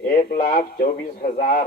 1,24,000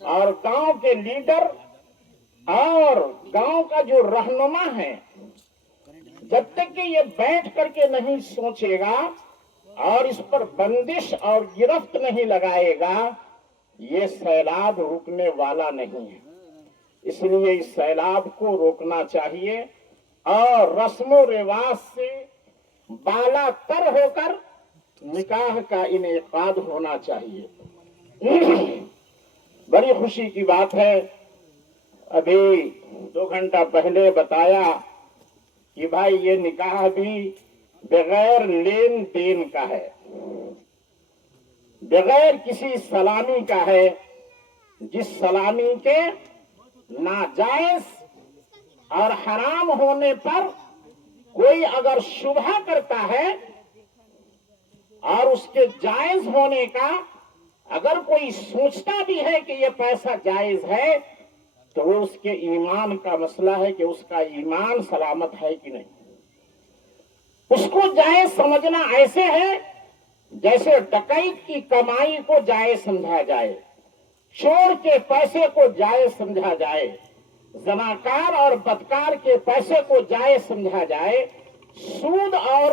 اور گاؤں کے لیڈر اور گاؤں کا جو رہنما ہے، جب تک کہ یہ بیٹھ کر کے نہیں سوچے گا اور اس پر بندش اور گرفت نہیں لگائے گا، یہ سیلاب رکنے والا نہیں ہے۔ اس لیے اس سیلاب کو روکنا چاہیے اور رسم و رواج سے بالا تر ہو کر نکاح کا انعقاد ہونا چاہیے۔ بڑی خوشی کی بات ہے، ابھی 2 گھنٹہ پہلے بتایا کہ بھائی یہ نکاح بھی بغیر لین دین کا ہے، بغیر کسی سلامی کا ہے، جس سلامی کے ناجائز اور حرام ہونے پر کوئی اگر شبہ کرتا ہے اور اس کے جائز ہونے کا اگر کوئی سوچتا بھی ہے کہ یہ پیسہ جائز ہے، تو وہ اس کے ایمان کا مسئلہ ہے کہ اس کا ایمان سلامت ہے کہ نہیں۔ اس کو جائز سمجھنا ایسے ہے جیسے ڈکیت کی کمائی کو جائز سمجھا جائے، چور کے پیسے کو جائز سمجھا جائے، زناکار اور بدکار کے پیسے کو جائز سمجھا جائے، سود اور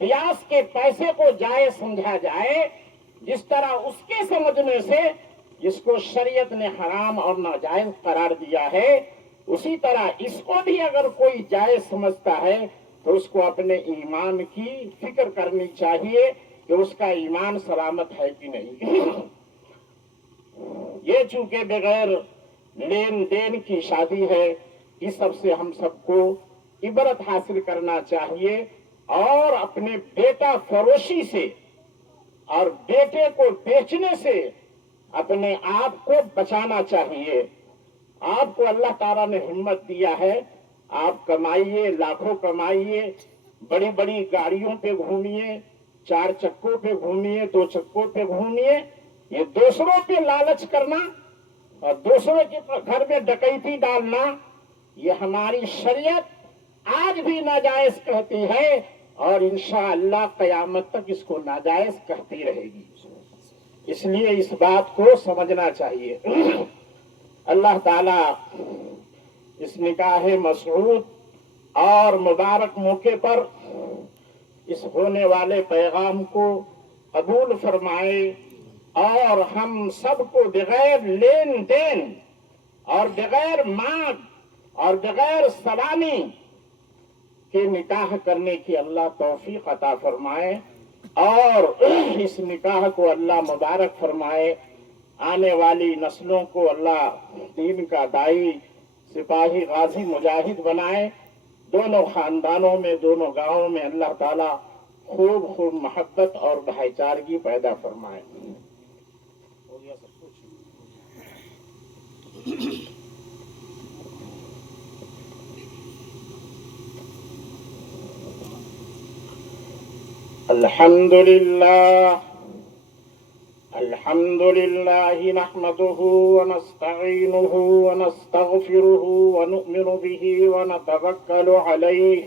بیاس کے پیسے کو جائز سمجھا جائے، جس طرح اس کے سمجھنے سے جس کو شریعت نے حرام اور ناجائز قرار دیا ہے، اسی طرح اس کو بھی اگر کوئی جائز سمجھتا ہے تو اس کو اپنے ایمان کی فکر کرنی چاہیے کہ اس کا ایمان سلامت ہے کہ نہیں۔ یہ چونکہ بغیر لین دین کی شادی ہے، اس سب سے ہم سب کو عبرت حاصل کرنا چاہیے اور اپنے بیٹا فروشی سے اور بیٹے کو بیچنے سے اپنے آپ کو بچانا چاہیے۔ آپ کو اللہ تعالیٰ نے ہمت دیا ہے، آپ کمائیے، لاکھوں کمائیے، بڑی بڑی گاڑیوں پہ گھومیے، 4 چکوں پہ گھومیے، 2 چکوں پہ گھومیے۔ یہ دوسروں پہ لالچ کرنا اور دوسروں کے گھر میں ڈکیتی ڈالنا، یہ ہماری شریعت آج بھی ناجائز کہتی ہے اور انشاءاللہ قیامت تک اس کو ناجائز کہتی رہے گی۔ اس لیے اس بات کو سمجھنا چاہیے۔ اللہ تعالیٰ اس نکاح مسعود اور مبارک موقع پر اس ہونے والے پیغام کو قبول فرمائے اور ہم سب کو بغیر لین دین اور بغیر مانگ اور بغیر سلامی کے نکاح کرنے کی اللہ توفیق عطا فرمائے اور اس نکاح کو اللہ مبارک فرمائے۔ آنے والی نسلوں کو اللہ دین کا داعی، سپاہی، غازی، مجاہد بنائے۔ دونوں خاندانوں میں، دونوں گاؤں میں اللہ تعالیٰ خوب خوب محبت اور بھائی چارگی پیدا فرمائے۔ الحمد لله نحمده ونستعينه ونستغفره ونؤمن به ونتوكل عليه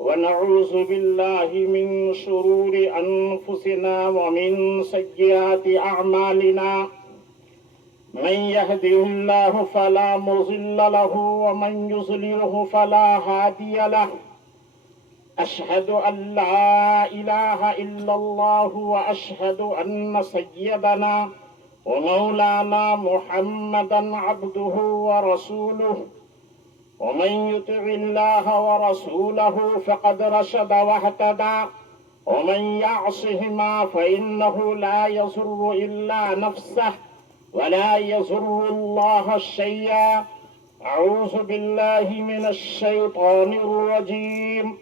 ونعوذ بالله من شرور أنفسنا ومن سيئات أعمالنا، من يهده الله فلا مضل له ومن يضلله فلا هادي له، أشهد أن لا إله إلا الله وأشهد أن سيدنا ومولانا محمدا عبده ورسوله، ومن يطع الله ورسوله فقد رشد واهتدى، ومن يعصهما فإنه لا يضر إلا نفسه ولا يضر الله شيئا۔ أعوذ بالله من الشيطان الرجيم۔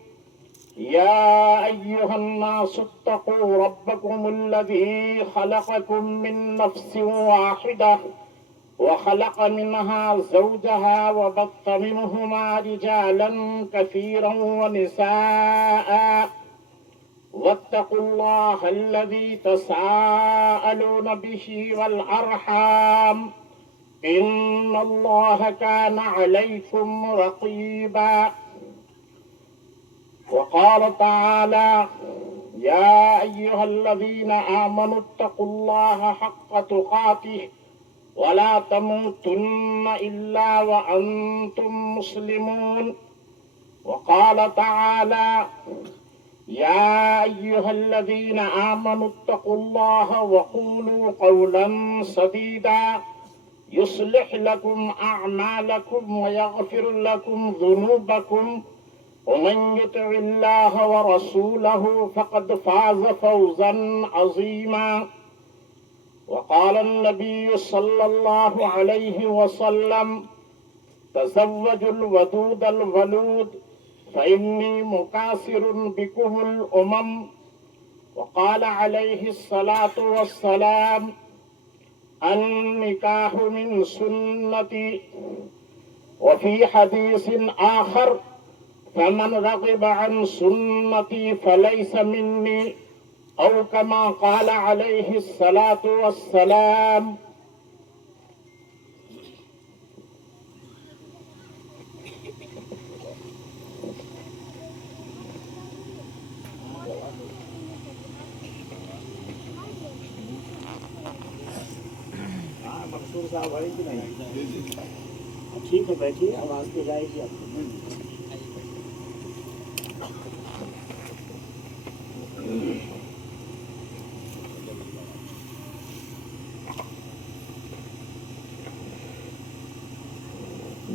يا أيها الناس اتقوا ربكم الذي خلقكم من نفس واحدة وخلق منها زوجها وبث منهما رجالا كثيرا ونساء، واتقوا الله الذي تساءلون به والأرحام، إن الله كان عليكم رقيبا۔ وقال تعالى: يا أيها الذين آمنوا اتقوا الله حق تقاته ولا تموتن إلا وأنتم مسلمون. وقال تعالى: يا أيها الذين آمنوا اتقوا الله وقولوا قولا سديدا يصلح لكم أعمالكم ويغفر لكم ذنوبكم ومن يطع الله ورسوله فقد فاز فوزا عظيما. وقال النبي صلى الله عليه وسلم: تزوجوا الودود الولود فإني مكاثر بكم الأمم. وقال عليه الصلاة والسلام: النكاح من سنتي. وفي حديث آخر: فمن رغب عن سنتي فليس مني، أو كما قال عليه الصلاة والسلام. منصور صاحب آئے کہ نہیں؟ ٹھیک ہے بیٹھیے، آواز تو جائے گی آپ کو.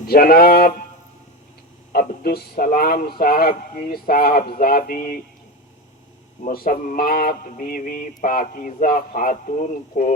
جناب عبدالسلام صاحب کی صاحبزادی مسمات بیوی پاکیزہ خاتون کو